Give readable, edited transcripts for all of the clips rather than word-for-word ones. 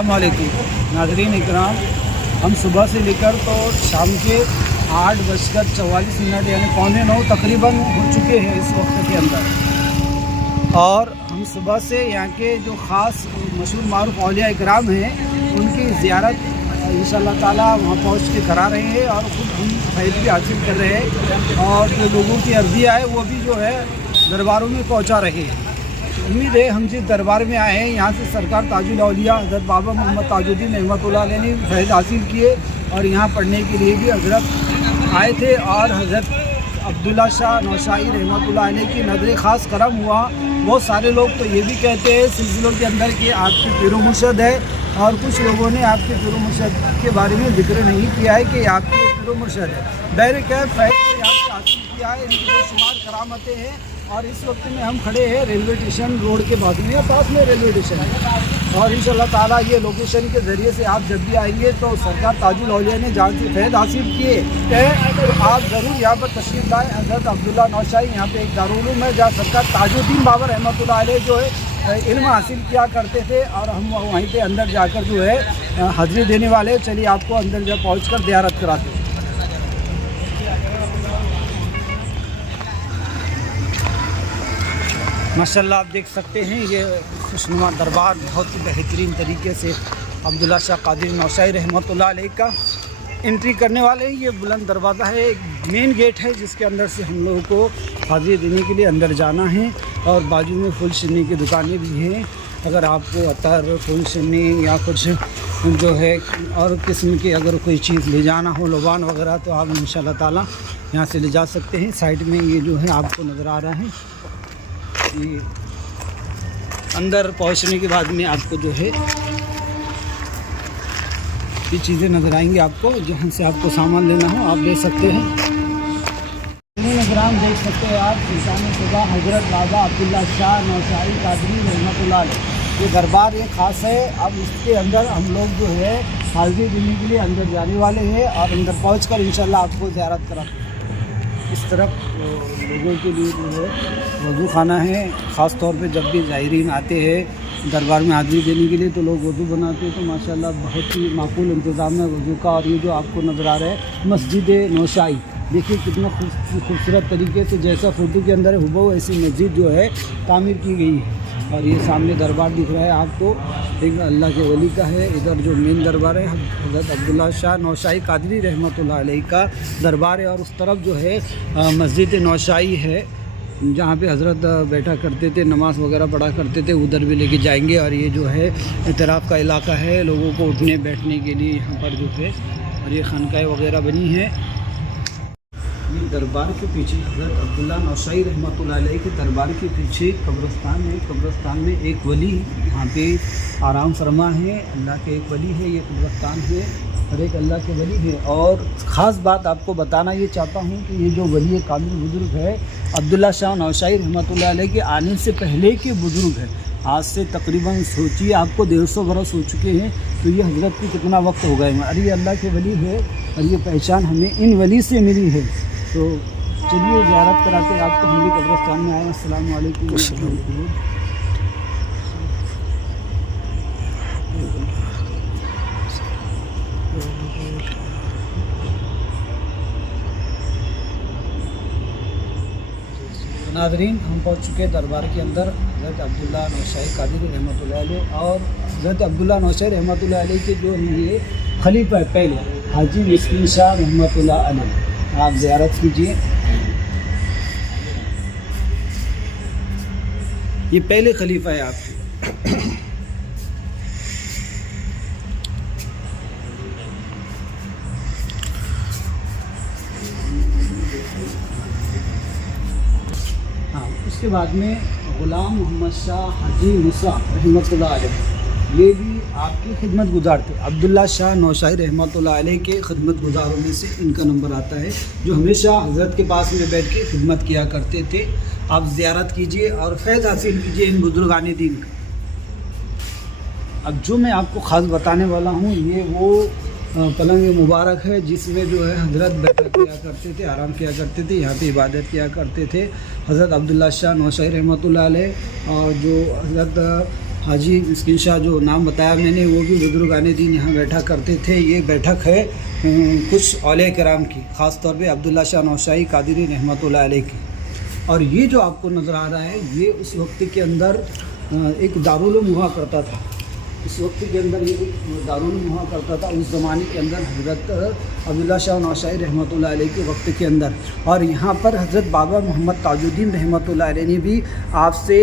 अस्सलामुअलैकुम नाज़रीन इकराम, हम सुबह से लेकर तो शाम के 8:44 यानी 8:45 तकरीबन हो चुके हैं इस वक्त के अंदर। और हम सुबह से यहाँ के जो ख़ास मशहूर मारूफ औलिया इकराम हैं उनकी ज़ियारत इंशाअल्लाह ताला वहाँ पहुँच के करा रहे हैं और ख़ुद हम फैज़ भी हासिल कर रहे हैं और जो लोगों की अर्ज़ियाँ है वो भी जो है दरबारों में पहुँचा रहे हैं। उम्मीद है हम जिस दरबार में आए हैं यहाँ से सरकार ताजुल औलिया हज़रत बाबा मोहम्मद ताजुद्दीन रहमतुल्लाह अलैह ने फैज़ हासिल किए और यहाँ पढ़ने के लिए भी हज़रत आए थे और हज़रत अब्दुल्ला शाह नौशाई रहमतुल्लाह अलैह की नज़र ख़ास करम हुआ। बहुत सारे लोग तो ये भी कहते हैं सिलसिलों के अंदर कि आपके पीर मुर्शद है और कुछ लोगों ने आपके पीर मुर्शद के बारे में जिक्र नहीं किया है कि आपके पीर मुर्शद है। बहरकैफ़ फैज़ यहाँ से हासिल किया है, इनकी बेशुमार करामतें हैं। और इस वक्त में हम खड़े हैं रेलवे स्टेशन रोड के बाजू में, पास में रेलवे स्टेशन है और इंशाअल्लाह ताला ये लोकेशन के ज़रिए से आप जब भी आएंगे तो सरकार ताजुल औलिया ने जहाँ से फैज़ हासिल किए हैं तो आप ज़रूर यहाँ पर तशरीफ़ लाएँ। हज़रत अब्दुल्ला नौशाई यहाँ पे एक दारुल उलूम है जहाँ सरकार ताजुद्दीन बाबा रहमतुल्लाह अलैह जो है इल्म हासिल किया करते थे और हम वहीं पर अंदर जाकर जो है हाज़िरी देने वाले। चलिए आपको अंदर जब पहुँच कर ज़ियारत कराते हैं। माशाल्लाह आप देख सकते हैं ये खुशनुमा दरबार बहुत ही बेहतरीन तरीके से अब्दुल्ला शाह कादिरी नौशाई रहमतुल्लाह अलैह का एंट्री करने वाले हैं। ये बुलंद दरवाज़ा है, एक मेन गेट है जिसके अंदर से हम लोगों को हाज़िरी देने के लिए अंदर जाना है और बाजू में फूल शन्नी की दुकानें भी हैं। अगर आपको अतर फूल शन्नी या कुछ जो है और किस्म की अगर कोई चीज़ ले जाना हो लोबान वगैरह तो आप इंशाअल्लाह ताला यहाँ से ले जा सकते हैं। साइड में ये जो है आपको नज़र आ रहा है, ये अंदर पहुंचने के बाद में आपको जो है ये चीज़ें नज़र आएंगी। आपको जहाँ से आपको सामान लेना हो आप ले सकते हैं। नजरान देख सकते हैं आप इंसानी खुदा हज़रत बाबा अब्दुल्ला शाह नौशाई कादरी रहमतुल्लाह अलैह। ये दरबार ये ख़ास है। अब इसके अंदर हम लोग जो है हाज़िरी देने के लिए अंदर जाने वाले हैं और अंदर पहुँचकर इंशाअल्लाह आपको ज़ियारत कराते हैं। इस तरफ लोगों के लिए जो है वज़ू खाना है। ख़ास तौर पे जब भी ज़ायरीन आते हैं दरबार में हाज़िरी देने के लिए तो लोग वज़ू बनाते हैं। तो माशाल्लाह बहुत ही माकूल इंतज़ाम है वज़ू का। और ये जो आपको नज़र आ रहा है मस्जिद नौशाई, देखिए कितना खूबसूरत तरीके से जैसा फ़ोटो के अंदर है हुबहू ऐसी मस्जिद जो है तामीर की गई है। और ये सामने दरबार दिख रहा है आपको, एक अल्लाह के वली का है। इधर जो मेन दरबार है हज़रत अब्दुल्ला शाह नौशाई कादरी रहमतुल्लाह अलैह का दरबार है और उस तरफ जो है मस्जिद नौशाई है जहाँ पे हज़रत बैठा करते थे, नमाज़ वगैरह पढ़ा करते थे, उधर भी लेके जाएंगे। और ये जो है इतराफ़ का इलाका है लोगों को उठने बैठने के लिए यहाँ पर जो है और ये खानकाएँ वगैरह बनी है। ये दरबार के पीछे हज़रत अब्दुल्ला नौशाई रहमतुल्लाह अलैह के दरबार के पीछे कब्रिस्तान है। कब्रिस्तान में एक वली यहाँ पे आराम फरमा है, अल्लाह के एक वली है। ये कब्रिस्तान है और एक अल्लाह के वली है। और ख़ास बात आपको बताना ये चाहता हूँ कि ये जो वली कामिल बुज़ुर्ग है अब्दुल्ला शाह नौशाई रहमतुल्लाह अलैह के आने से पहले के बुज़ुर्ग है। आज से तकरीबन सोचिए आपको 150 बरस हो चुके हैं तो ये हज़रत को कितना वक्त हो गए। और ये अल्लाह के वली है और ये पहचान हमें इन वली से मिली है। तो चलिए ज़ियारत कराते हैं आपको। हम भी कब्रिस्तान में आए। अस्सलाम वालेकुम। नाज़रीन हम पहुंच चुके हैं दरबार के अंदर। हज़रत अब्दुल्ला नौशाई कादरी रहमतुल्लाह अलैह और हज़रत अब्दुल्ला नौशाई रहमतुल्लाह अलैह के जो ये खलीफा है पहले हाजी मिस्किन शाह रहमतुल्लाह अलैह, आप ज़ियारत कीजिए। ये पहले खलीफा है आपके। हाँ, उसके बाद में ग़ुलाम मोहम्मद शाह हाजी मूसा रहमतुल्लाह अलैह ये भी आपकी खिदमत गुजार थे। अब्दुल्ला शाह नौशाई रहमतुल्लाह अलैह के खिदमत गुजारों में से इनका नंबर आता है जो हमेशा हज़रत के पास में बैठ के खिदमत किया करते थे। आप ज़ियारत कीजिए और फैज़ हासिल कीजिए इन बुज़ुर्गान दीन का। अब जो मैं आपको ख़ास बताने वाला हूँ ये वो पलंग मुबारक है जिसमें जो है हज़रत बैठा किया करते थे, आराम किया करते थे, यहाँ पे इबादत किया करते थे हज़रत अब्दुल्ला शाह नौशाई रहमतुल्लाह अलैह। और जो हज़रत हाजी मिस्किन शाह जो नाम बताया मैंने, वो भी बुजुर्गान दीन यहाँ बैठा करते थे। ये बैठक है कुछ औलिया कराम की, ख़ास तौर पे अब्दुल्ला शाह नौशाई कादरी रहमतुल्लाह अलैह की। और ये जो आपको नज़र आ रहा है, ये उस वक्त के अंदर एक दारुल उलूम हुआ करता था। इस वक्त के अंदर ये दारुल उलूम हुआ करता था उस ज़माने के अंदर, हज़रत अब्दुल्ला शाह नौशाई रहमतुल्लाह अलैह के वक्त के अंदर। और यहाँ पर हज़रत बाबा मोहम्मद ताजुद्दीन रहमतुल्लाह अलैह ने भी आपसे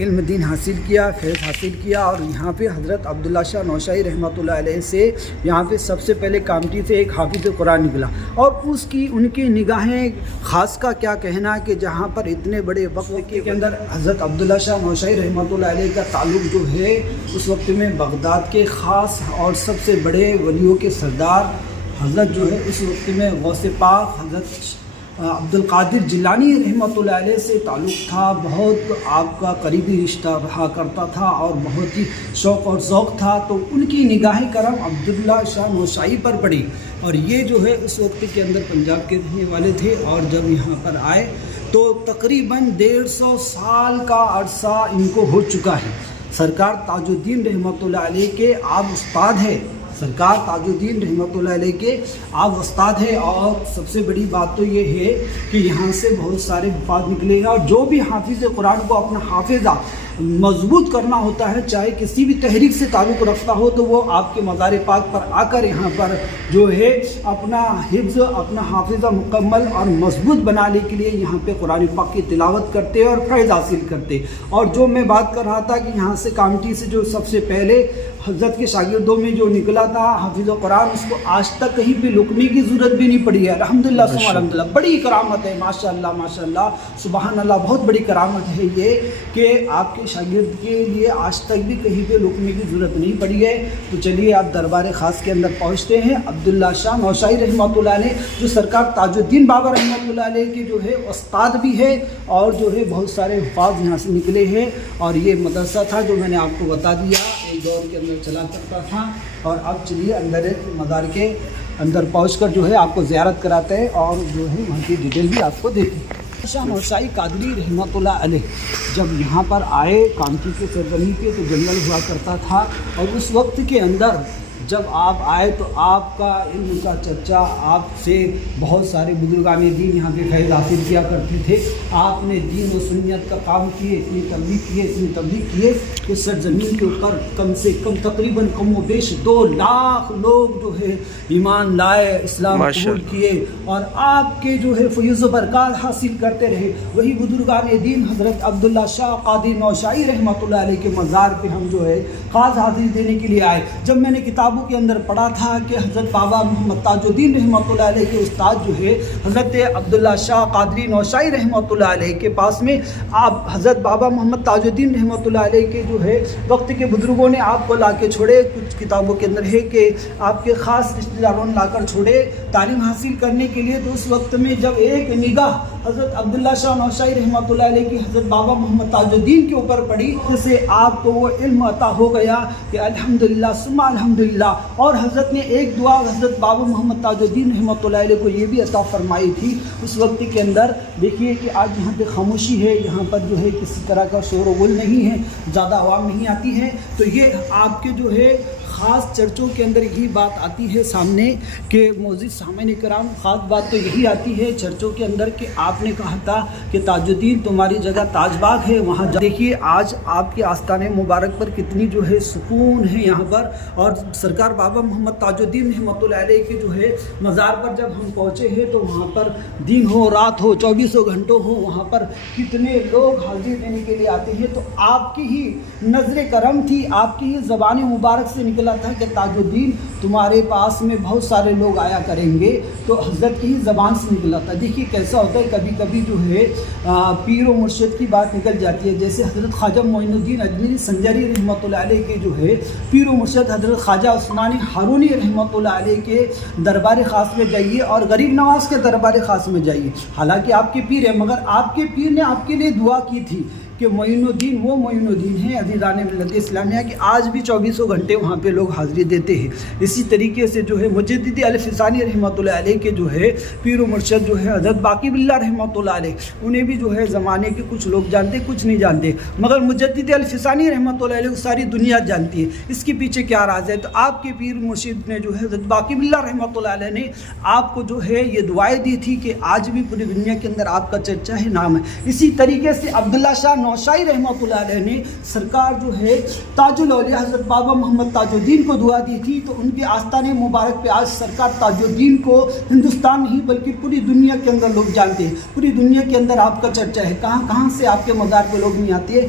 इल्म दीन हासिल किया, फैज़ हासिल किया। और यहाँ पे हज़रत अब्दुल्ला शाह नौशाई रहमतुल्लाह अलैह से यहाँ पे सबसे पहले कामटी से एक हाफिज़ कुरान निकला। और उसकी उनकी निगाहें ख़ास का क्या कहना कि जहाँ पर इतने बड़े वक्त के अंदर हज़रत अब्दुल्ला शाह नौशाई रहमतुल्लाह अलैह का ताल्लुक़ जो है उस वक्त में बगदाद के ख़ास और सबसे बड़े वलियों के सरदार हज़रत जो है उस वक्त में गौसे पाक हज़रत अब्दुल कादिर जिलानी रहमतुल्लाह अलैह से ताल्लुक़ था। बहुत आपका करीबी रिश्ता रहा करता था और बहुत ही शौक़ और ज़ौक़ था। तो उनकी निगाह करम अब्दुल्ला शाह नौशाई पर पड़ी। और ये जो है उस वक्त के अंदर पंजाब के रहने वाले थे। और जब यहाँ पर आए तो तकरीबन 150 साल का अरसा इनको हो चुका है। सरकार ताजुद्दीन रहमतुल्लाह अलैह के आप उस्ताद है, सरकार ताजुद्दीन रहमतुल्लाह अलैह के आप उस्ताद है। और सबसे बड़ी बात तो ये है कि यहाँ से बहुत सारे हुफ़ाज़ निकले हैं। और जो भी हाफिज़ कुरान को अपना हाफिज़ा मजबूत करना होता है, चाहे किसी भी तहरीक से ताल्लुक़ रखता हो, तो वो आपके मज़ार पाक पर आकर यहाँ पर जो है अपना हिफ्ज़, अपना हाफिज़ा मुकम्मल और मजबूत बनाने के लिए यहाँ पे कुरान पाक की तिलावत करते और फैज़ हासिल करते। और जो मैं बात कर रहा था कि यहाँ से कामटी से जो सबसे पहले हज़रत के शागिर्दों में जो निकला था हाफिज़ कुरान, उसको आज तक कहीं पे लुकने की ज़रूरत भी नहीं पड़ी है। अल्हम्दुलिल्लाह सुम्मा अल्हम्दुलिल्लाह, बड़ी करामत है, माशाअल्लाह माशाअल्लाह, सुबहान अल्लाह, बहुत बड़ी करामत है ये कि आपके शागिर्द के लिए आज तक भी कहीं पे लुकने की ज़रूरत नहीं पड़ी है। तो चलिए आप दरबार ख़ास के अंदर पहुँचते हैं। अब्दुल्ला शाह नौशाई रहमतुल्लाह अलैह जो सरकार ताजुद्दीन बाबा रहमतुल्लाह अलैह के जो है उस्ताद भी है और जो है बहुत सारे हुफ़ाज़ यहाँ से निकले हैं। और ये मदरसा था जो मैंने आपको बता दिया, एक दौर के अंदर चला करता था। और अब चलिए अंदर मज़ार के अंदर पहुंचकर जो है आपको ज़ियारत कराते हैं और जो है वहाँ की डिटेल भी आपको देते हैं। शाह नौशाई कादरी रहमतुल्लाह अलैह जब यहाँ पर आए कामटी के सरजमी पे तो जंगल हुआ करता था। और उस वक्त के अंदर जब आप आए तो आपका इल्म का चर्चा, आपसे बहुत सारे बुजुर्गान दीन यहाँ पे फैज़ हासिल किया करते थे। आपने दीन और सुन्नत का काम किए, इतनी तबलीग किए कि सरजमीन के ऊपर कम से कम तकरीबन कम व बेश 2 लाख लोग जो है ईमान लाए, इस्लाम कबूल किए और आपके जो है फैज़ बरक़ात हासिल करते रहे। वही बुजुर्गान दीन हज़रत अब्दुल्ला शाह कादरी नौशाई रहमतुल्लाह अलैह के मज़ार पे हम जो है ख़ास हाज़िरी देने के लिए आए। जब मैंने किताबों के अंदर पढ़ा था कि हज़रत बाबा मोहम्मद ताजुद्दीन रहमतुल्लाह अलैह के उस्ताद जो है हज़रत अब्दुल्ला शाह कादरी नौशाई रहमतुल्लाह अलैह के पास में आप हज़रत बाबा मोहम्मद ताजुद्दीन रहमतुल्लाह अलैह के जो है वक्त के बुजुर्गों ने आपको ला के छोड़े। कुछ किताबों के अंदर है कि आपके ख़ास रिश्तेदारों ने लाकर छोड़े तालीम हासिल करने के लिए। तो उस वक्त में जब एक निगाह हज़रत अब्दुल्ला शाह नौशाई रहमतुल्लाह अलैह की हज़रत बाबा मोहम्मद ताजुद्दीन के ऊपर पड़ी, जिससे आपको वो इल्म अता हो गया कि अल्हम्दुलिल्लाह सुम्मा अल्हम्दुलिल्लाह। और हज़रत ने एक दुआ हज़रत बाबा मोहम्मद ताजुद्दीन रहमतुल्लाह अलैह को ये भी अता फरमाई थी उस वक्त के अंदर। देखिए कि आज यहाँ पे खामोशी है, यहाँ पर जो है किसी तरह का शोर व गुल नहीं है, ज़्यादा आवाम नहीं आती है। तो ये आपके जो है ख़ास चर्चों के अंदर यही बात आती है सामने कि मौजूद सामने कराम, ख़ास बात तो यही आती है चर्चों के अंदर कि आपने कहा था कि ताजुद्दीन तुम्हारी जगह ताजबाग है, वहाँ देखिए आज आपके आस्ताने मुबारक पर कितनी जो है सुकून है यहाँ पर। और सरकार बाबा मोहम्मद ताजुद्दीन रहमतुल्लाह अलैह के जो है मज़ार पर जब हम पहुँचे हैं तो वहाँ पर दिन हो रात हो 24 घंटों हो वहाँ पर कितने लोग हाजिर देने के लिए आते हैं। तो आपकी ही नज़र करम थी, आपकी ही ज़बान मुबारक से निकला था कि ताजुद्दीन तुम्हारे पास में बहुत सारे लोग आया करेंगे। तो हज़रत की ही ज़बान से निकला था। देखिए कैसा होता है, कभी कभी जो है पीर व मुर्शिद की बात निकल जाती है। जैसे हज़रत ख्वाजा मोइनुद्दीन अजमेरी संजरी रहमतुल्लाह अलैह के जो है पीर व मुर्शिद हज़रत ख्वाजा उस्मानी हारूनी रहमतुल्लाह अलैह के दरबार ख़ास में जाइए और गरीब नवाज़ के दरबार ख़ास में जाइए। हालांकि आपके पीर है, मगर आपके पीर ने आपके लिए दुआ की थी کہ मोइनुद्दीन वो मोइनुद्दीन हैं अज़ीज़ान मिल्लत इस्लामिया कि आज भी 24 घंटे वहाँ पे लोग हाज़िरी देते हैं। इसी तरीके से जो है मुजद्दिद अल-फ़िसानी रहमतुल्लाह अलैह के जो है पीर व मुर्शद जो है हज़रत बाक़ी बिल्लाह रहमतुल्लाह अलैह, उन्हें भी जो है ज़माने के कुछ लोग जानते कुछ नहीं जानते, मगर मुजद्दिद अल-फ़िसानी रहमतुल्लाह अलैह को सारी दुनिया जानती है। इसके पीछे क्या राज है? तो आपके पीर मुर्शिद ने जो है हज़रत बाक़ी बिल्लाह रहमतुल्लाह अलैह ने आपको जो है ये दुआएं दी थी कि आज भी पूरी दुनिया के अंदर आपका चर्चा है, नाम है। इसी तरीके से अब्दुल्ला शाह नौशाई रहमतुल्लाह अलैह ने सरकार जो है ताजुल औलिया हज़रत बाबा मोहम्मद ताजुद्दीन को दुआ दी थी, तो उनके आस्ताने मुबारक पे आज सरकार ताजुद्दीन को हिंदुस्तान नहीं बल्कि पूरी दुनिया के अंदर लोग जानते हैं। पूरी दुनिया के अंदर आपका चर्चा है, कहाँ कहाँ से आपके मज़ार पे लोग नहीं आते हैं।